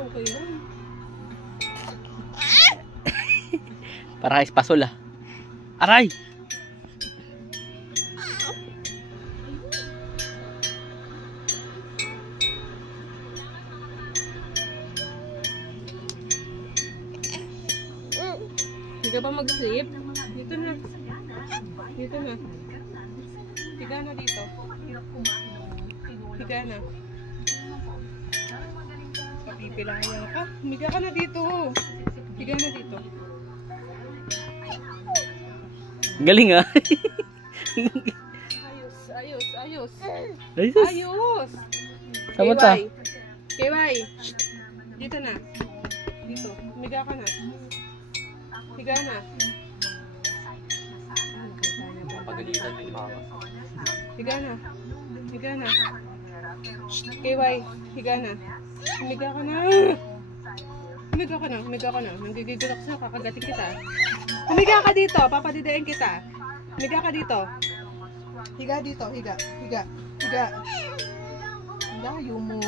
Okay lang. Para espasol ah. Aray! Hindi ka ba mag-sleep? Dito na. Dito na. Higa na dito. Higa na. Papipilayan ka. Higa ka na dito. Higa na dito. Galing ah. Ayos. Ayos. Ayos. Sama ta. KY. Dito na. Dito. Higa ka na. Higa na. Pagalitan ni mama. Higa na. Higa na. KY. Higa na. Humiga ka na. Humiga ka na. Humiga ka na. Nanggigigil ako sa'yo. Kakagatin kita. Humiga ka dito. Papadidain kita. Humiga ka dito. Higa dito. Higa. Higa. Higa. Layo mo.